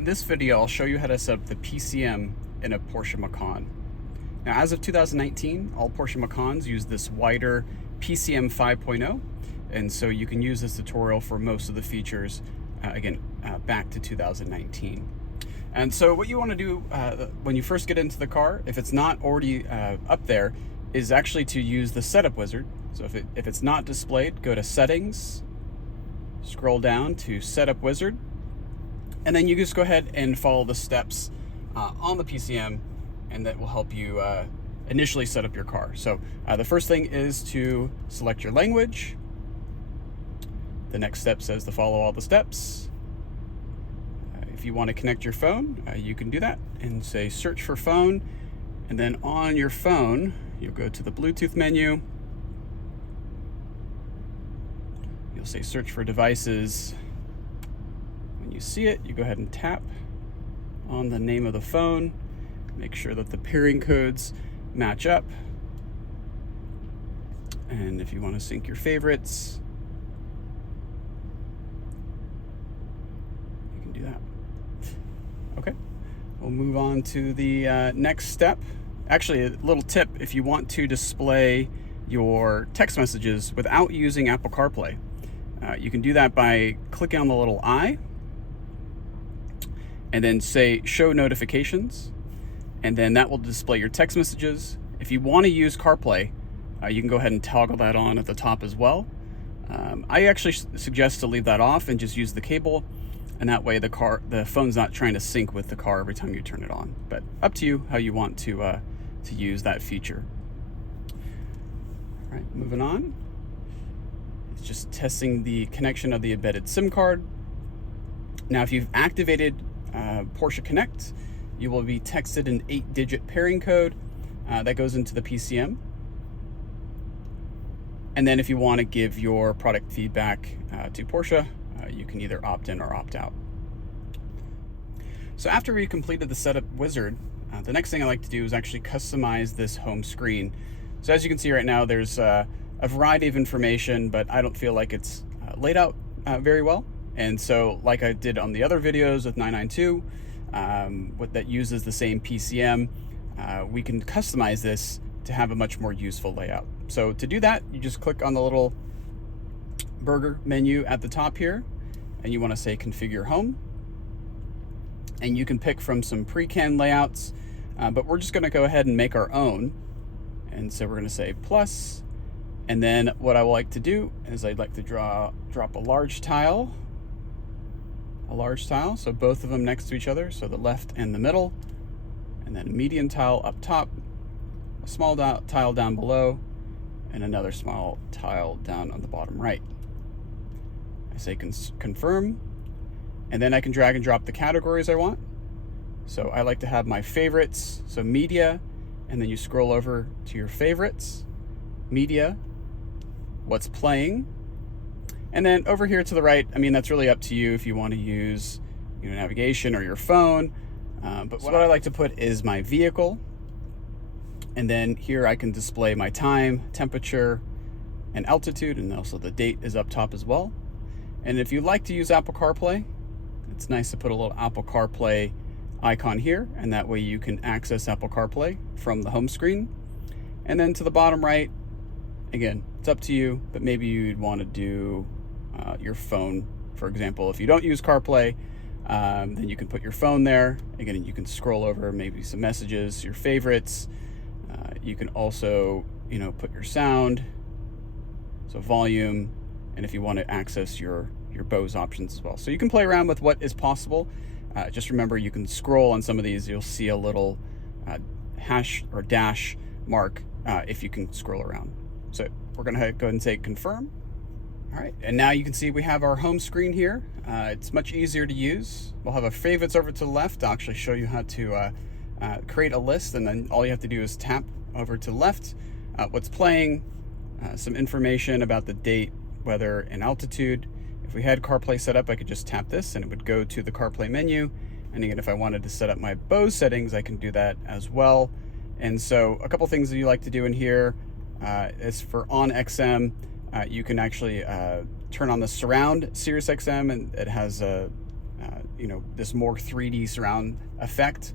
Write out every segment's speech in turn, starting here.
In this video, I'll show you how to set up the PCM in a Porsche Macan. Now, as of 2019, all Porsche Macans use this wider PCM 5.0, and so you can use this tutorial for most of the features, back to 2019. And so what you want to do when you first get into the car, if it's not already up there, is actually to use the setup wizard. So if it's not displayed, go to Settings, scroll down to Setup Wizard, and then you just go ahead and follow the steps on the PCM, and that will help you initially set up your car. So the first thing is to select your language. The next step says to follow all the steps. If you want to connect your phone, you can do that and say search for phone, and then on your phone you'll go to the Bluetooth menu. You'll say search for devices. When you see it, you go ahead and tap on the name of the phone. Make sure that the pairing codes match up. And if you want to sync your favorites, you can do that. Okay, we'll move on to the next step. Actually, a little tip, if you want to display your text messages without using Apple CarPlay, you can do that by clicking on the little eye and then say show notifications, and then that will display your text messages. If you want to use CarPlay, you can go ahead and toggle that on at the top as well. I actually suggest to leave that off and just use the cable, and that way the phone's not trying to sync with the car every time you turn it on. But up to you how you want to use that feature. All right, moving on. It's just testing the connection of the embedded SIM card. Now, if you've activated Porsche Connect, you will be texted an 8-digit pairing code that goes into the PCM. And then if you want to give your product feedback to Porsche, you can either opt in or opt out. So after we completed the setup wizard, the next thing I like to do is actually customize this home screen. So as you can see right now, there's a variety of information, but I don't feel like it's laid out very well. And so, like I did on the other videos with 992, that uses the same PCM, we can customize this to have a much more useful layout. So to do that, you just click on the little burger menu at the top here, and you want to say configure home. And you can pick from some pre-canned layouts, but we're just going to go ahead and make our own. And so we're going to say plus, and then what I would like to do is I'd like to drop a large tile, so both of them next to each other, so the left and the middle, and then a medium tile up top, a small tile down below, and another small tile down on the bottom right. I say confirm, and then I can drag and drop the categories I want. So I like to have my favorites, so media, and then you scroll over to your favorites, media, what's playing, and then over here to the right, I mean, that's really up to you if you want to use navigation or your phone, but what I like to put is my vehicle, and then here I can display my time, temperature, and altitude, and also the date is up top as well. And if you like to use Apple CarPlay, it's nice to put a little Apple CarPlay icon here, and that way you can access Apple CarPlay from the home screen. And then to the bottom right, again, it's up to you, but maybe you'd want to do your phone, for example. If you don't use CarPlay, then you can put your phone there. Again, you can scroll over maybe some messages, your favorites. You can also, put your sound, so volume, and if you want to access your Bose options as well. So you can play around with what is possible. Just remember, you can scroll on some of these. You'll see a little hash or dash mark if you can scroll around. So we're going to go ahead and say confirm. All right, and now you can see we have our home screen here. It's much easier to use. We'll have our favorites over to the left. I'll actually show you how to create a list, and then all you have to do is tap over to the left, what's playing, some information about the date, weather, and altitude. If we had CarPlay set up, I could just tap this and it would go to the CarPlay menu. And again, if I wanted to set up my Bose settings, I can do that as well. And so a couple things that you like to do in here is for on XM, you can actually turn on the surround Sirius XM, and it has this more 3D surround effect.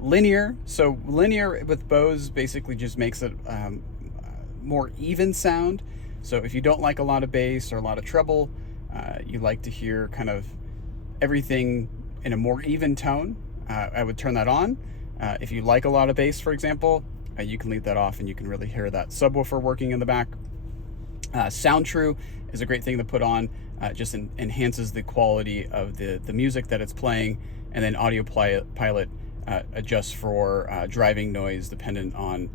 Linear, so linear with Bose basically just makes it more even sound. So if you don't like a lot of bass or a lot of treble, you like to hear kind of everything in a more even tone, I would turn that on. If you like a lot of bass, for example, you can leave that off and you can really hear that subwoofer working in the back. Sound True is a great thing to put on. Just enhances the quality of the music that it's playing. And then Audio Pilot adjusts for driving noise dependent on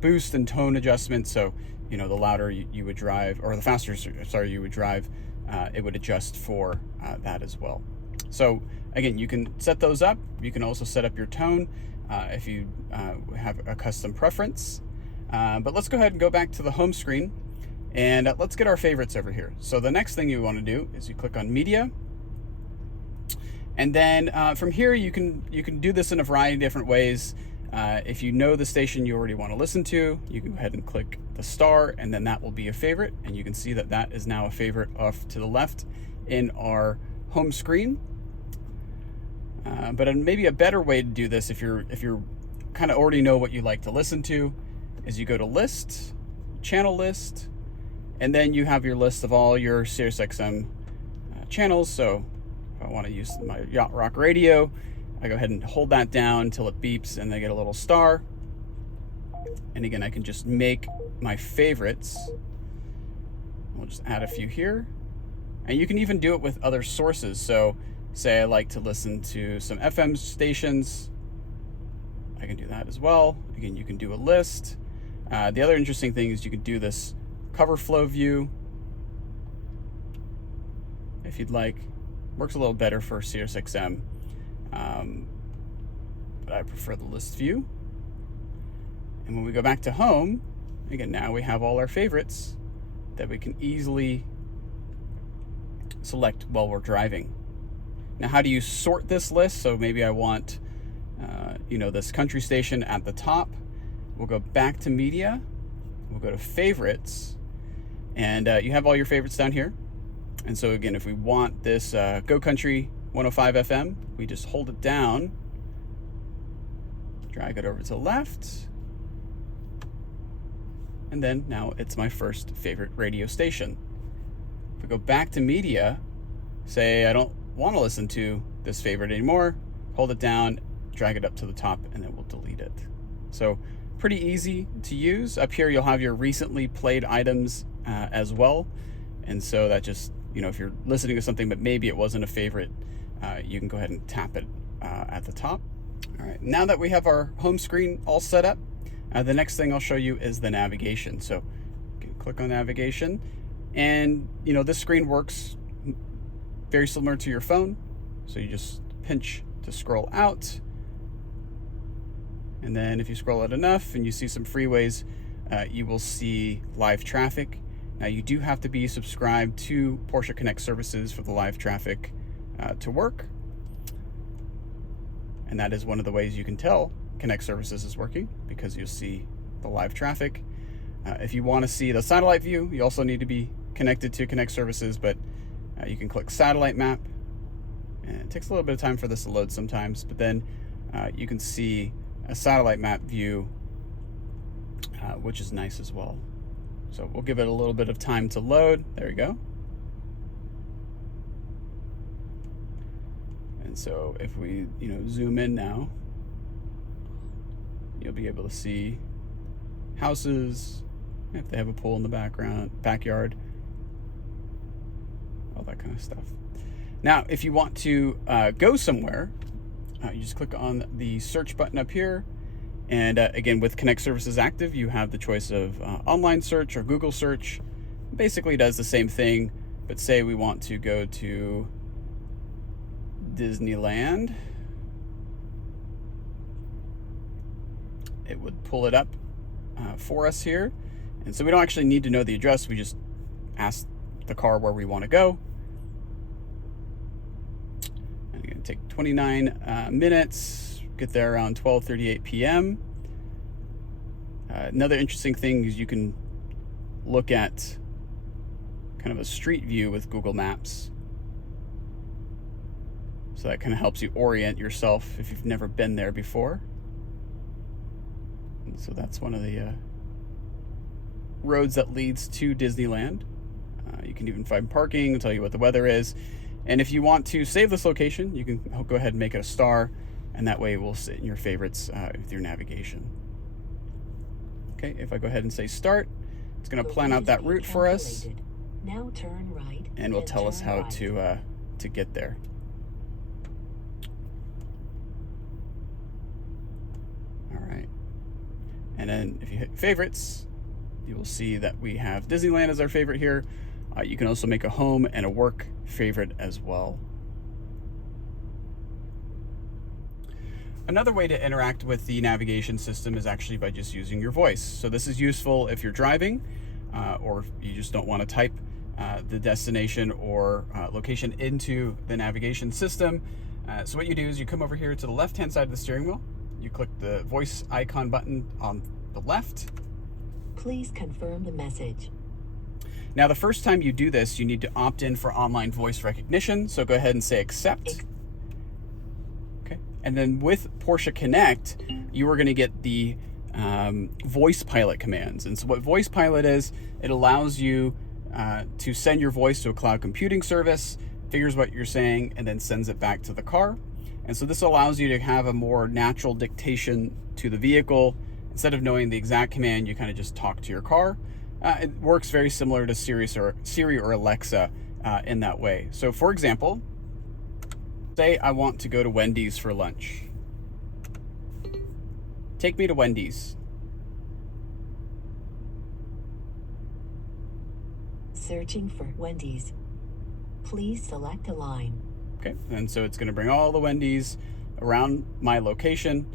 boost and tone adjustment. So, the louder you would drive, or the faster, sorry, you would drive, it would adjust for that as well. So again, you can set those up. You can also set up your tone if you have a custom preference. But let's go ahead and go back to the home screen, and let's get our favorites over here. So the next thing you want to do is you click on Media, and then from here you can do this in a variety of different ways. If you know the station you already want to listen to, you can go ahead and click the star, and then that will be a favorite, and you can see that that is now a favorite off to the left in our home screen. But maybe a better way to do this, if you're kind of already know what you like to listen to, is you go to List, Channel List, and then you have your list of all your SiriusXM channels. So if I want to use my Yacht Rock Radio, I go ahead and hold that down until it beeps and I get a little star. And again, I can just make my favorites. We'll just add a few here. And you can even do it with other sources. So say I like to listen to some FM stations, I can do that as well. Again, you can do a list. The other interesting thing is you can do this cover flow view if you'd like. Works a little better for SiriusXM, but I prefer the list view. And when we go back to home, again, now we have all our favorites that we can easily select while we're driving. Now, how do you sort this list? So maybe I want, this country station at the top. We'll go back to Media. We'll go to Favorites. And you have all your favorites down here. And so again, if we want this Go Country 105 FM, we just hold it down, drag it over to the left, and then now it's my first favorite radio station. If we go back to Media, say I don't want to listen to this favorite anymore, hold it down, drag it up to the top, and then we'll delete it. So pretty easy to use. Up here you'll have your recently played items as well, and so that just, if you're listening to something but maybe it wasn't a favorite, you can go ahead and tap it at the top. All right, now that we have our home screen all set up, the next thing I'll show you is the navigation. So you can click on navigation, and this screen works very similar to your phone. So you just pinch to scroll out, and then if you scroll out enough and you see some freeways, you will see live traffic. Now you do have to be subscribed to Porsche Connect services for the live traffic to work. And that is one of the ways you can tell Connect services is working, because you'll see the live traffic. If you want to see the satellite view, you also need to be connected to Connect services, but you can click satellite map, and it takes a little bit of time for this to load sometimes, but then you can see a satellite map view, which is nice as well. So we'll give it a little bit of time to load. There we go. And so if we, zoom in now, you'll be able to see houses, if they have a pool in the backyard, all that kind of stuff. Now, if you want to go somewhere, you just click on the search button up here. And again, with Connect services active, you have the choice of online search or Google search. Basically does the same thing, but say we want to go to Disneyland, it would pull it up for us here. And so we don't actually need to know the address. We just ask the car where we want to go. And again, take 29 minutes. Get there around 12:38 p.m. Another interesting thing is you can look at kind of a street view with Google Maps. So that kind of helps you orient yourself if you've never been there before. And so that's one of the roads that leads to Disneyland. You can even find parking, tell you what the weather is. And if you want to save this location, you can go ahead and make it a star, and that way it will sit in your favorites with your navigation. Okay, if I go ahead and say start, it's going to plan out that route for us. Now turn right, and will tell us how to get there. All right. And then if you hit favorites, you will see that we have Disneyland as our favorite here. You can also make a home and a work favorite as well. Another way to interact with the navigation system is actually by just using your voice. So this is useful if you're driving or if you just don't want to type the destination or location into the navigation system. So what you do is you come over here to the left-hand side of the steering wheel. You click the voice icon button on the left. Please confirm the message. Now, the first time you do this, you need to opt in for online voice recognition. So go ahead and say accept. Okay. And then with Porsche Connect, you are going to get the voice pilot commands. And so what voice pilot is, it allows you to send your voice to a cloud computing service, figures what you're saying, and then sends it back to the car. And so this allows you to have a more natural dictation to the vehicle. Instead of knowing the exact command, you kind of just talk to your car. It works very similar to Siri or Alexa in that way. So for example, say I want to go to Wendy's for lunch. Take me to Wendy's. Searching for Wendy's. Please select a line. Okay, and so it's going to bring all the Wendy's around my location.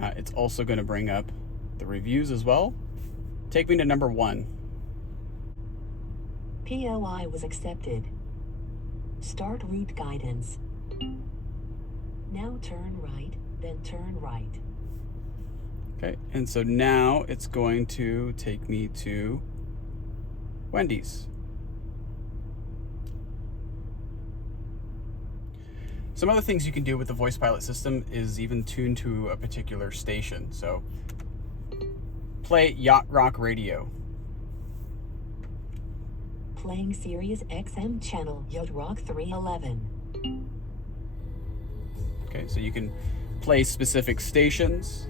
It's also going to bring up the reviews as well. Take me to number 1. POI was accepted. Start route guidance. Now turn right, then turn right. Okay, and so now it's going to take me to Wendy's. Some other things you can do with the voice pilot system is even tune to a particular station. So play Yacht Rock Radio. Playing Sirius XM channel Yacht Rock 311. Okay, so you can play specific stations.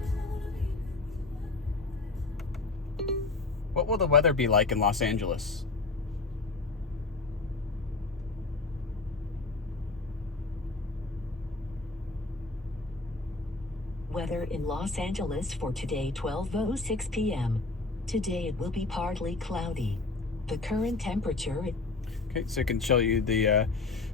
What will the weather be like in Los Angeles? Weather in Los Angeles for today, 12:06 p.m. Today it will be partly cloudy. The current temperature. Okay, so it can show you the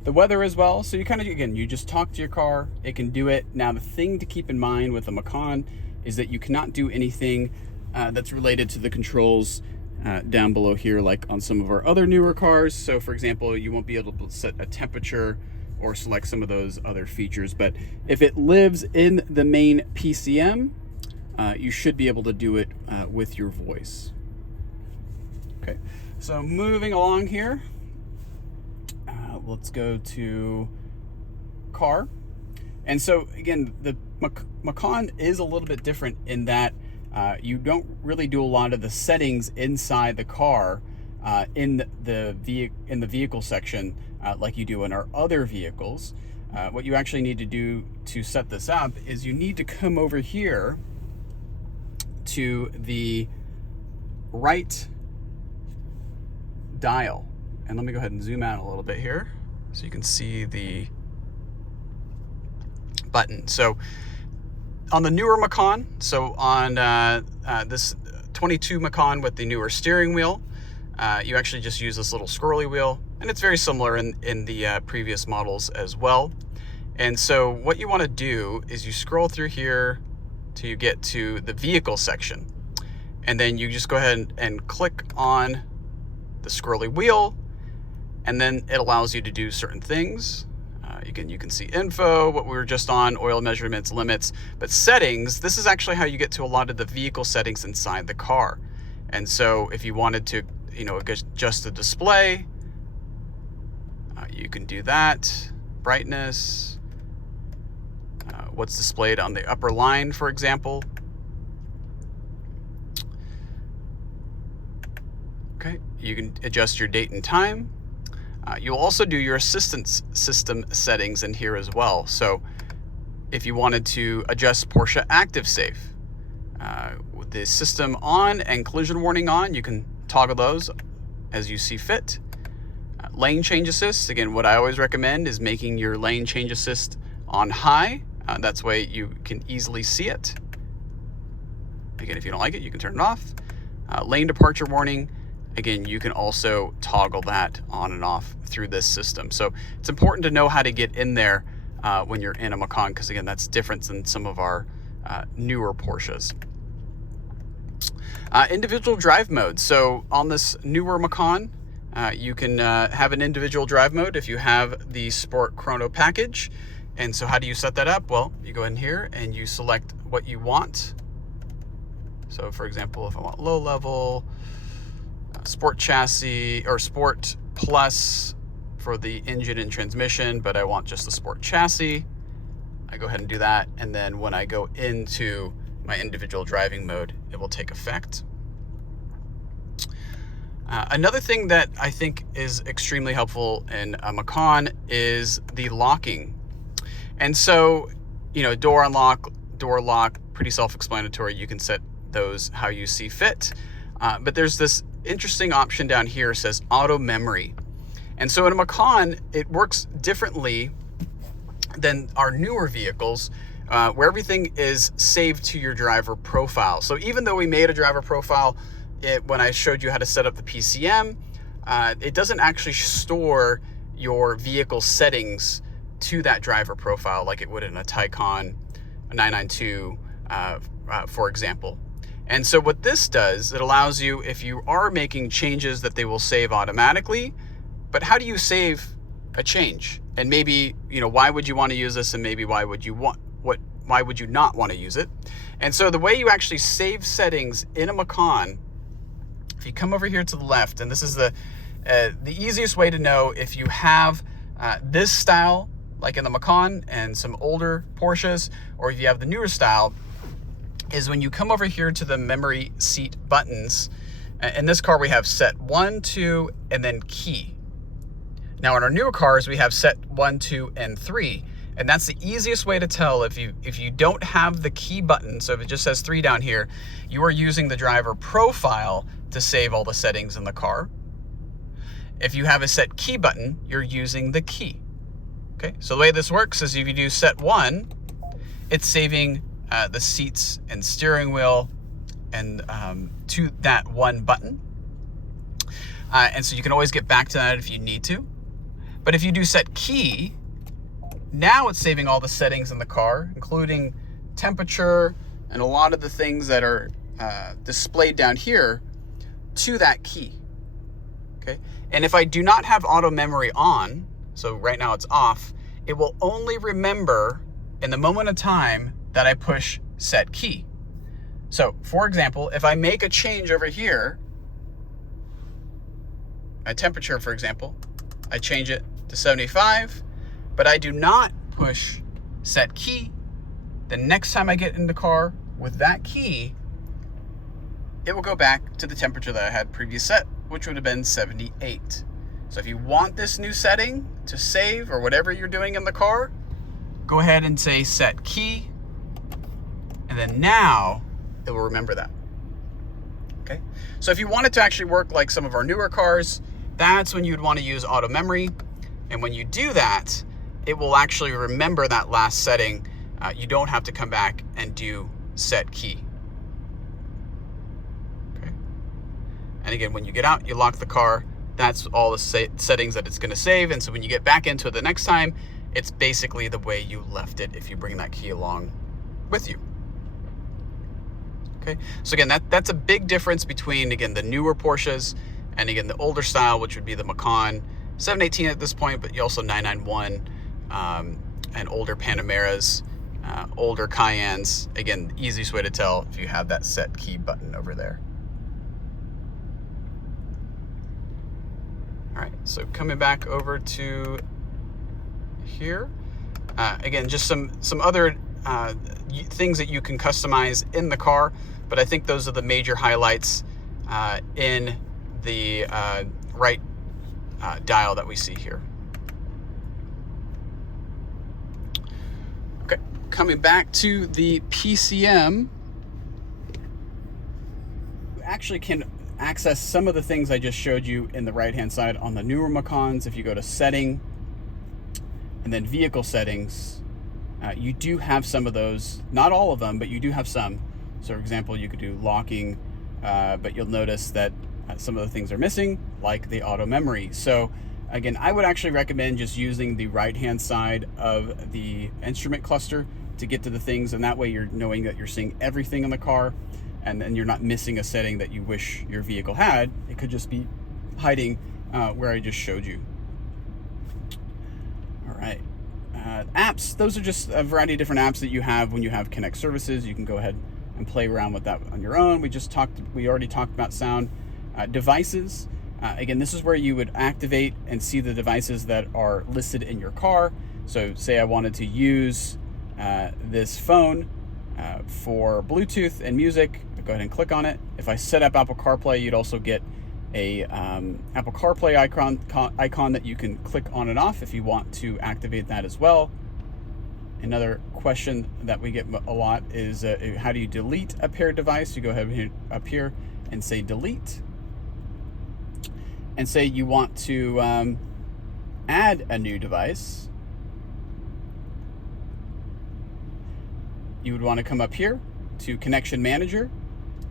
weather as well. So you kind of, again, you just talk to your car, it can do it. Now the thing to keep in mind with the Macan is that you cannot do anything that's related to the controls down below here, like on some of our other newer cars. So for example, you won't be able to set a temperature or select some of those other features. But if it lives in the main PCM, you should be able to do it with your voice. Okay, so moving along here, let's go to car. And so again, the Macan is a little bit different in that you don't really do a lot of the settings inside the car in the vehicle section like you do in our other vehicles. What you actually need to do to set this up is you need to come over here to the right dial. And let me go ahead and zoom out a little bit here so you can see the button. So on the newer Macan, so on this 22 Macan with the newer steering wheel, you actually just use this little scrolly wheel, and it's very similar in the previous models as well. And so what you want to do is you scroll through here till you get to the vehicle section, and then you just go ahead and click on the scrolly wheel, and then it allows you to do certain things. You can see info, what we were just on, oil measurements, limits, but settings, this is actually how you get to a lot of the vehicle settings inside the car. And so if you wanted to, adjust the display, you can do that. Brightness, what's displayed on the upper line, for example. Okay, you can adjust your date and time. You'll also do your assistance system settings in here as well. So if you wanted to adjust Porsche Active Safe, with the system on and collision warning on, you can toggle those as you see fit. Lane change assist, again, what I always recommend is making your lane change assist on high. That's way you can easily see it. Again, if you don't like it, you can turn it off. Lane departure warning, again, you can also toggle that on and off through this system. So it's important to know how to get in there when you're in a Macan, because again, that's different than some of our newer Porsches. Individual drive mode. So on this newer Macan, you can have an individual drive mode if you have the Sport Chrono package. And so how do you set that up? Well, you go in here and you select what you want. So for example, if I want low level, Sport chassis, or Sport Plus for the engine and transmission, but I want just the Sport chassis, I go ahead and do that. And then when I go into my individual driving mode, it will take effect. Another thing that I think is extremely helpful in a Macan is the locking. And so, you know, door unlock, door lock, pretty self-explanatory. You can set those how you see fit. But there's this interesting option down here, it says auto memory. And so in a Macan, it works differently than our newer vehicles, where everything is saved to your driver profile. So even though we made a driver profile, when I showed you how to set up the PCM, it doesn't actually store your vehicle settings to that driver profile like it would in a Taycan, a 992, for example. And so what this does, it allows you, if you are making changes, that they will save automatically. But how do you save a change? And maybe, you know, why would you want to use this, and maybe why would you not want to use it? And so the way you actually save settings in a Macan, if you come over here to the left, and this is the easiest way to know if you have this style, like in the Macan and some older Porsches, or if you have the newer style, is when you come over here to the memory seat buttons. In this car, we have set 1, 2, and then key. Now in our newer cars, we have set 1, 2, and 3. And that's the easiest way to tell if you don't have the key button. So if it just says 3 down here, you are using the driver profile to save all the settings in the car. If you have a set key button, you're using the key. Okay, so the way this works is if you do set 1, it's saving the seats and steering wheel and to that one button. And so you can always get back to that if you need to. But if you do set key, now it's saving all the settings in the car, including temperature and a lot of the things that are displayed down here, to that key. Okay, and if I do not have auto memory on, so right now it's off, it will only remember in the moment of time that I push set key. So for example, if I make a change over here, my temperature, for example, I change it to 75, but I do not push set key, the next time I get in the car with that key, it will go back to the temperature that I had previous set, which would have been 78. So if you want this new setting to save or whatever you're doing in the car, go ahead and say set key, and then now it will remember that. Okay, so if you want it to actually work like some of our newer cars, that's when you'd want to use auto memory. And when you do that, it will actually remember that last setting. You don't have to come back and do set key. Okay. And again, when you get out, you lock the car. That's all the settings that it's going to save. And so when you get back into it the next time, it's basically the way you left it if you bring that key along with you. Okay, so again, that's a big difference between, again, the newer Porsches and, again, the older style, which would be the Macan 718 at this point, but you also 991 and older Panameras, older Cayennes. Again, the easiest way to tell if you have that set key button over there. All right, so coming back over to here, again, just some other things that you can customize in the car, but I think those are the major highlights in the right dial that we see here. Okay, coming back to the PCM, you actually can access some of the things I just showed you in the right-hand side on the newer Macans. If you go to Setting and then Vehicle Settings, you do have some of those, not all of them, but you do have some. So for example, you could do locking, but you'll notice that some of the things are missing, like the auto memory. So again, I would actually recommend just using the right-hand side of the instrument cluster to get to the things, and that way you're knowing that you're seeing everything in the car, and then you're not missing a setting that you wish your vehicle had. It could just be hiding where I just showed you. All right. Apps, those are just a variety of different apps that you have when you have Connect services. You can go ahead and play around with that on your own. We already talked about sound. Devices, again, this is where you would activate and see the devices that are listed in your car. So say I wanted to use this phone for Bluetooth and music, go ahead and click on it. If I set up Apple CarPlay, you'd also get a Apple CarPlay icon that you can click on and off if you want to activate that as well. Another question that we get a lot is how do you delete a paired device? You go ahead up here and say delete, and say you want to add a new device. You would want to come up here to Connection Manager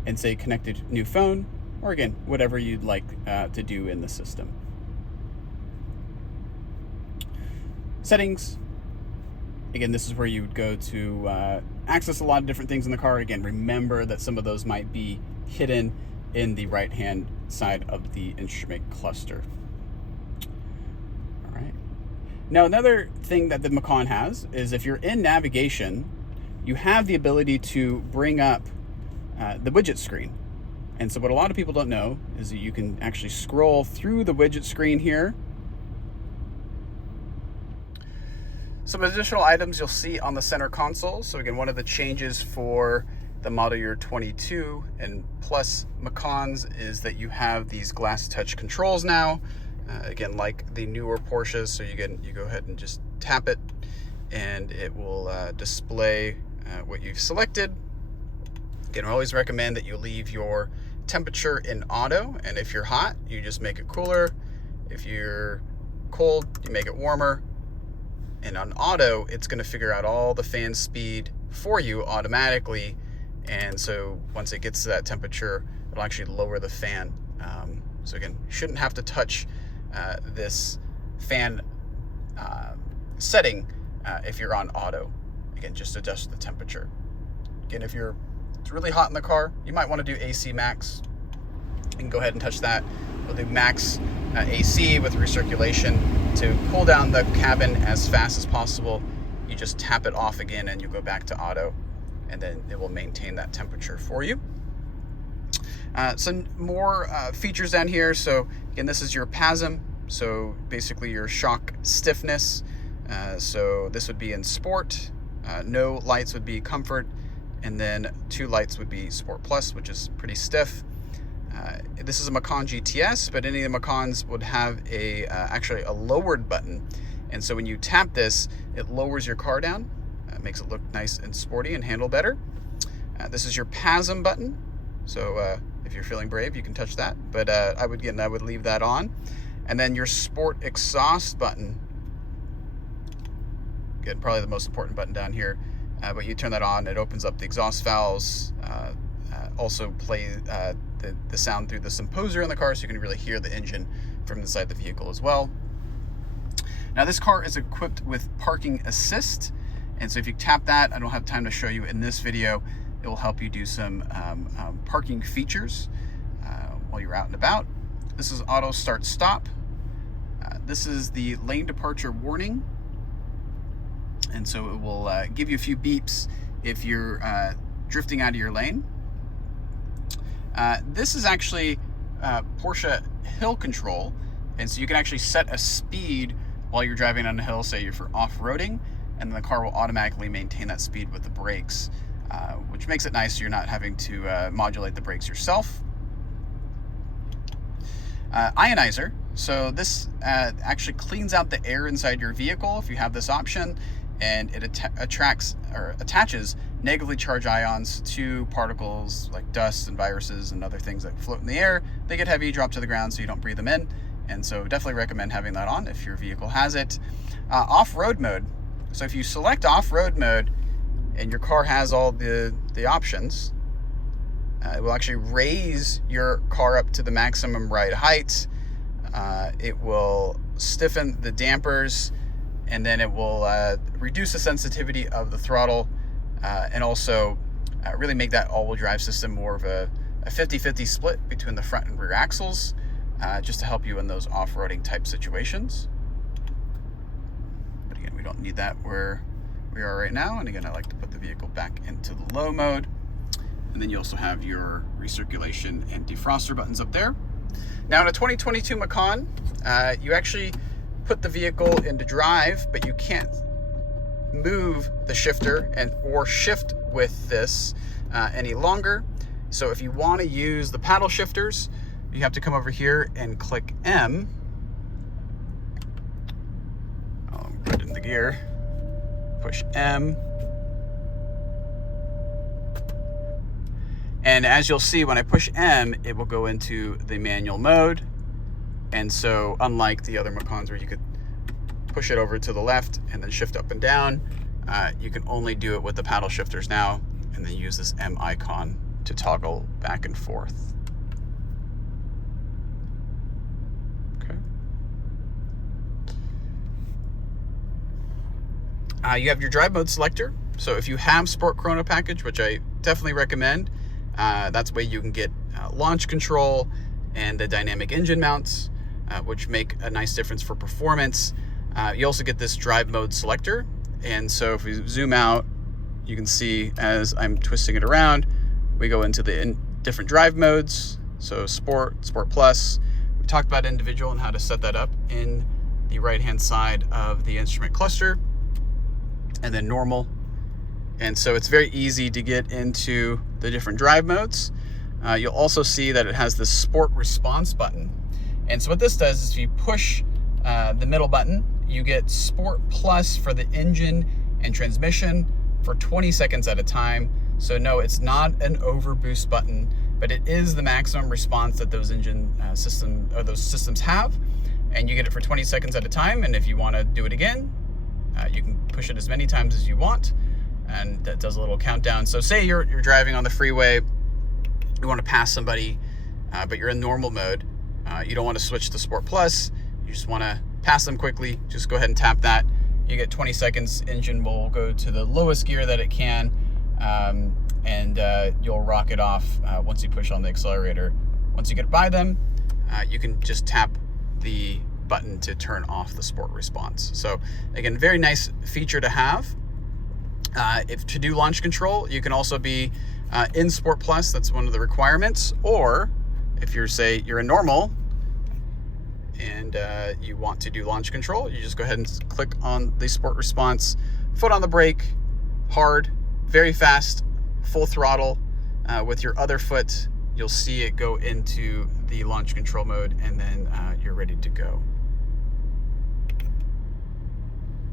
and say connected new phone, or again, whatever you'd like to do in the system. Settings. Again, this is where you would go to access a lot of different things in the car. Again, remember that some of those might be hidden in the right-hand side of the instrument cluster. All right. Now, another thing that the Macan has is if you're in navigation, you have the ability to bring up the widget screen. And so what a lot of people don't know is that you can actually scroll through the widget screen here. Some additional items you'll see on the center console. So again, one of the changes for the model year 22 and plus Macans is that you have these glass touch controls now. Again, like the newer Porsches, so you go ahead and just tap it and it will display what you've selected. Again, I always recommend that you leave your temperature in auto, and if you're hot, you just make it cooler. If you're cold, you make it warmer. And on auto, it's going to figure out all the fan speed for you automatically, and so once it gets to that temperature, it'll actually lower the fan. So again, you shouldn't have to touch this fan setting if you're on auto. Again, just adjust the temperature. Again, if it's really hot in the car, you might want to do AC max. You can go ahead and touch that. We'll do max AC with recirculation to cool down the cabin as fast as possible. You just tap it off again and you go back to auto, and then it will maintain that temperature for you. Some more features down here. So again, this is your PASM. So basically your shock stiffness. So this would be in sport. No lights would be comfort, and then 2 lights would be Sport Plus, which is pretty stiff. This is a Macan GTS, but any of the Macans would have actually a lowered button, and so when you tap this, it lowers your car down, makes it look nice and sporty and handle better. This is your PASM button, so if you're feeling brave, you can touch that, but I would leave that on. And then your Sport exhaust button. Again, probably the most important button down here, but you turn that on, it opens up the exhaust valves, also play the sound through the Symposer in the car, so you can really hear the engine from inside the vehicle as well. Now this car is equipped with parking assist, and so if you tap that, I don't have time to show you in this video, it will help you do some parking features while you're out and about. This is auto start stop. This is the lane departure warning, and so it will give you a few beeps if you're drifting out of your lane. This is actually Porsche hill control, and so you can actually set a speed while you're driving on a hill, say you're for off-roading, and then the car will automatically maintain that speed with the brakes, which makes it nice so you're not having to modulate the brakes yourself. Ionizer. So this actually cleans out the air inside your vehicle if you have this option, and it attracts or attaches negatively charged ions to particles like dust and viruses and other things that float in the air. They get heavy, drop to the ground, so you don't breathe them in. And so definitely recommend having that on if your vehicle has it. Off-road mode. So if you select off-road mode and your car has all the options, it will actually raise your car up to the maximum ride height. It will stiffen the dampers, and then it will reduce the sensitivity of the throttle, and also really make that all-wheel drive system more of a 50-50 split between the front and rear axles, just to help you in those off-roading type situations. But again, we don't need that where we are right now. And again, I like to put the vehicle back into the low mode. And then you also have your recirculation and defroster buttons up there. Now in a 2022 Macan, you actually put the vehicle into drive, but you can't move the shifter or shift with this any longer. So if you want to use the paddle shifters, you have to come over here and click M. I'll put it in the gear, push M. And as you'll see, when I push M, it will go into the manual mode. And so unlike the other Macans where you could push it over to the left and then shift up and down, you can only do it with the paddle shifters now, and then use this M icon to toggle back and forth. Okay. You have your drive mode selector. So if you have Sport Chrono package, which I definitely recommend, that's the way you can get launch control and the dynamic engine mounts, which make a nice difference for performance. You also get this drive mode selector. And so if we zoom out, you can see as I'm twisting it around, we go into the different drive modes. So Sport, Sport Plus. We talked about individual and how to set that up in the right-hand side of the instrument cluster. And then normal. And so it's very easy to get into the different drive modes. You'll also see that it has this Sport Response button. And so what this does is if you push the middle button, you get Sport Plus for the engine and transmission for 20 seconds at a time. So no, it's not an overboost button, but it is the maximum response that those engine those systems have. And you get it for 20 seconds at a time. And if you want to do it again, you can push it as many times as you want. And that does a little countdown. So say you're driving on the freeway, you want to pass somebody, but you're in normal mode. You don't want to switch to Sport Plus. You just want to pass them quickly. Just go ahead and tap that. You get 20 seconds. Engine will go to the lowest gear that it can, and you'll rock it off once you push on the accelerator. Once you get by them, you can just tap the button to turn off the Sport Response. So again, very nice feature to have. If to do launch control, you can also be in Sport Plus. That's one of the requirements. Or if you're in normal and you want to do launch control, you just go ahead and click on the Sport Response, foot on the brake, hard, very fast, full throttle. With your other foot, you'll see it go into the launch control mode, and then you're ready to go.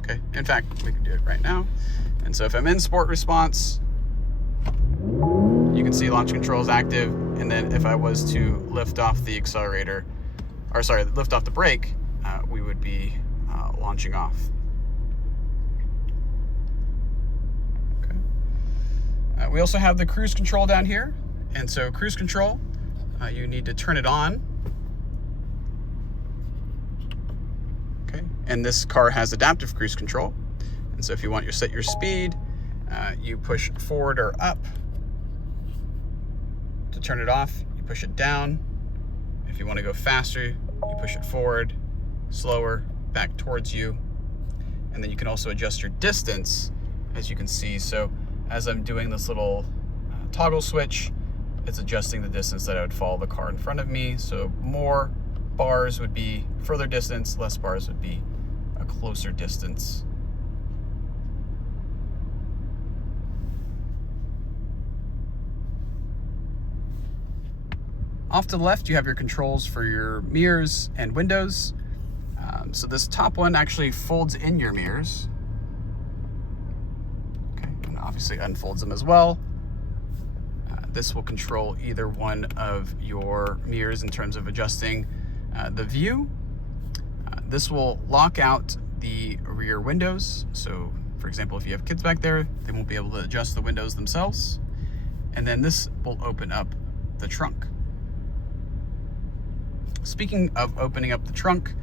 Okay, in fact, we can do it right now. And so if I'm in Sport Response, you can see launch control is active. And then if I was to lift off the accelerator, or sorry, lift off the brake, we would be launching off. Okay. We also have the cruise control down here. And so cruise control, you need to turn it on. Okay, and this car has adaptive cruise control. And so if you want to set your speed, you push forward or up. To turn it off, you push it down. If you want to go faster, you push it forward, slower, back towards you. And then you can also adjust your distance, as you can see. So as I'm doing this little toggle switch, it's adjusting the distance that I would follow the car in front of me. So more bars would be further distance, less bars would be a closer distance. Off to the left, you have your controls for your mirrors and windows. So this top one actually folds in your mirrors. Okay, and obviously unfolds them as well. This will control either one of your mirrors in terms of adjusting the view. This will lock out the rear windows. So for example, if you have kids back there, they won't be able to adjust the windows themselves. And then this will open up the trunk. Speaking of opening up the trunk,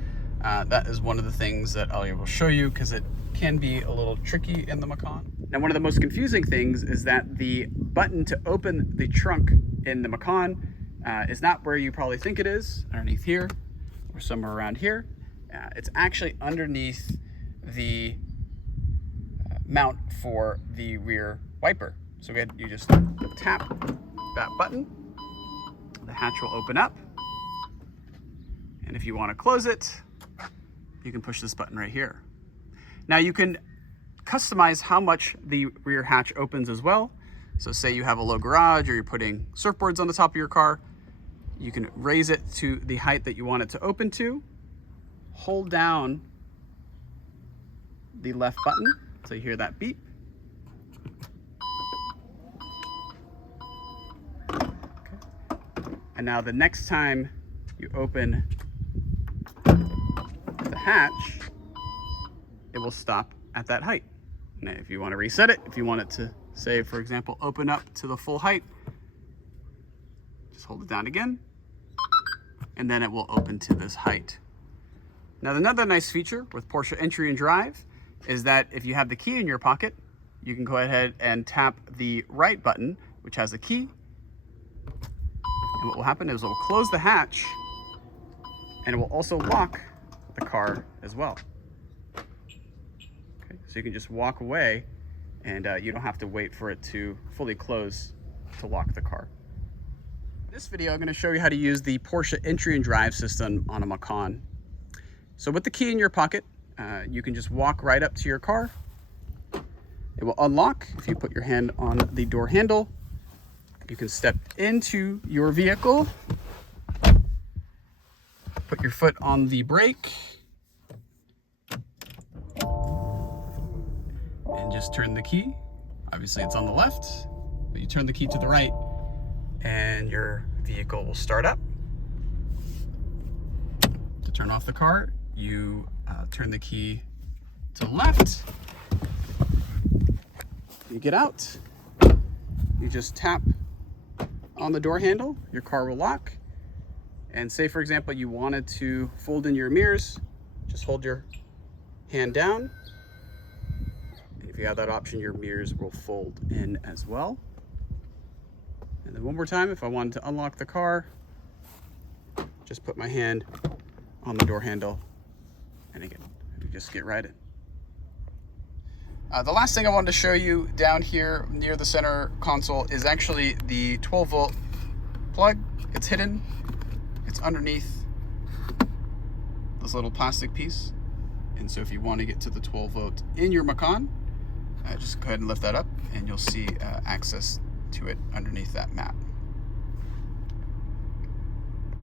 that is one of the things that I will show you because it can be a little tricky in the Macan. Now, one of the most confusing things is that the button to open the trunk in the Macan is not where you probably think it is, underneath here or somewhere around here. It's actually underneath the mount for the rear wiper. So you just tap that button, the hatch will open up. And if you want to close it, you can push this button right here. Now you can customize how much the rear hatch opens as well. So say you have a low garage or you're putting surfboards on the top of your car, you can raise it to the height that you want it to open to, hold down the left button so you hear that beep. Okay. And now the next time you open the hatch, it will stop at that height. Now, if you want to reset it, if you want it to say, for example, open up to the full height, just hold it down again, and then it will open to this height. Now, another nice feature with Porsche Entry and Drive is that if you have the key in your pocket, you can go ahead and tap the right button, which has the key. And what will happen is it will close the hatch, and it will also lock the car as well. Okay, so you can just walk away and you don't have to wait for it to fully close to lock the car. In this video, I'm going to show you how to use the Porsche Entry and Drive system on a Macan. So with the key in your pocket, you can just walk right up to your car. It will unlock if you put your hand on the door handle. You can step into your vehicle, put your foot on the brake, and just turn the key. Obviously it's on the left, but you turn the key to the right and your vehicle will start up. To turn off the car, you turn the key to the left. You get out, you just tap on the door handle, your car will lock. And say, for example, you wanted to fold in your mirrors, just hold your hand down. If you have that option, your mirrors will fold in as well. And then one more time, if I wanted to unlock the car, just put my hand on the door handle, and again, you just get right in. The last thing I wanted to show you down here near the center console is actually the 12-volt plug. It's hidden. It's underneath this little plastic piece. And so if you want to get to the 12-volt in your Macan, just go ahead and lift that up and you'll see access to it underneath that mat.